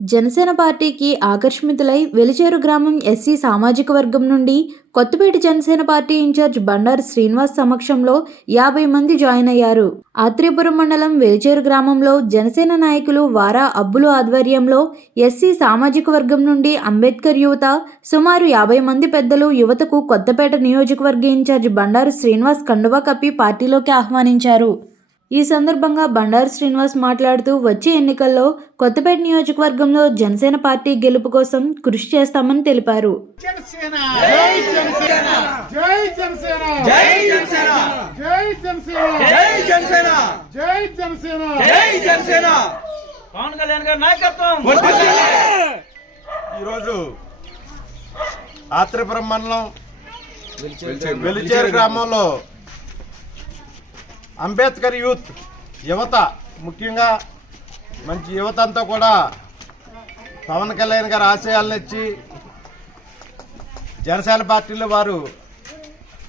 జనసేన పార్టీకి ఆకర్షితులై వెలిచేరు గ్రామం ఎస్సీ సామాజిక వర్గం నుండి కొత్తపేట జనసేన పార్టీ ఇన్ఛార్జ్ బండారు శ్రీనివాస్ సమక్షంలో 50 మంది జాయిన్ అయ్యారు. ఆత్రేయపురం మండలం వెలిచేరు గ్రామంలో జనసేన నాయకులు వారా అబ్బులు ఆధ్వర్యంలో ఎస్సీ సామాజిక వర్గం నుండి అంబేద్కర్ యువత సుమారు 50 మంది పెద్దలు యువతకు కొత్తపేట నియోజకవర్గ ఇన్ఛార్జ్ బండారు శ్రీనివాస్ కండువా కప్పి పార్టీలోకి ఆహ్వానించారు. ఈ సందర్భంగా బండారు శ్రీనివాస్ మాట్లాడుతూ వచ్చే ఎన్నికల్లో కొత్తపేట నియోజకవర్గంలో జనసేన పార్టీ గెలుపు కోసం కృషి చేస్తామని తెలిపారు. ఈరోజు ఆత్రేయపురం మండలం వెలిచేరు గ్రామంలో అంబేద్కర్ యూత్ యువత, ముఖ్యంగా మంచి యువత అంతా కూడా పవన్ కళ్యాణ్ గారి ఆశయాలను ఇచ్చి జనసేన పార్టీలో వారు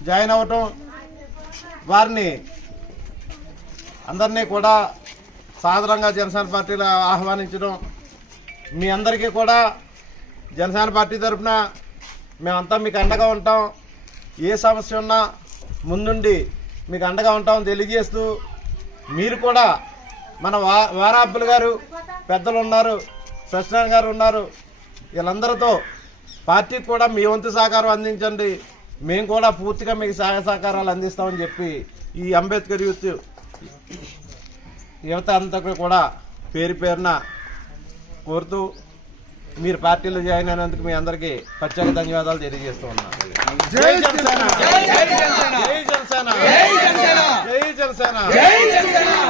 జాయిన్ అవ్వటం, వారిని అందరినీ కూడా సాధారణంగా జనసేన పార్టీలో ఆహ్వానించడం, మీ అందరికీ కూడా జనసేన పార్టీ తరఫున మేమంతా మీకు అండగా ఉంటాం, ఏ సమస్య ఉన్నా ముందుండి మీకు అండగా ఉంటామని తెలియజేస్తూ, మీరు కూడా మన వారాబ్బులు గారు పెద్దలు ఉన్నారు, సత్యనారాయణ గారు ఉన్నారు, వీళ్ళందరితో పార్టీకి కూడా మీ వంతు సహకారం అందించండి, మేము కూడా పూర్తిగా మీకు సహాయ సహకారాలు అందిస్తామని చెప్పి ఈ అంబేద్కర్ యూత్ యువత అంతా కూడా పేరు పేరున కోరుతూ మీరు పార్టీలో జాయిన్ అయినందుకు మీ అందరికీ ప్రత్యేక ధన్యవాదాలు తెలియజేస్తూ ఉన్నాను. జై జనసేన, జై జనసేన, జై జనసేన, జై జనసేన, జై జనసేన.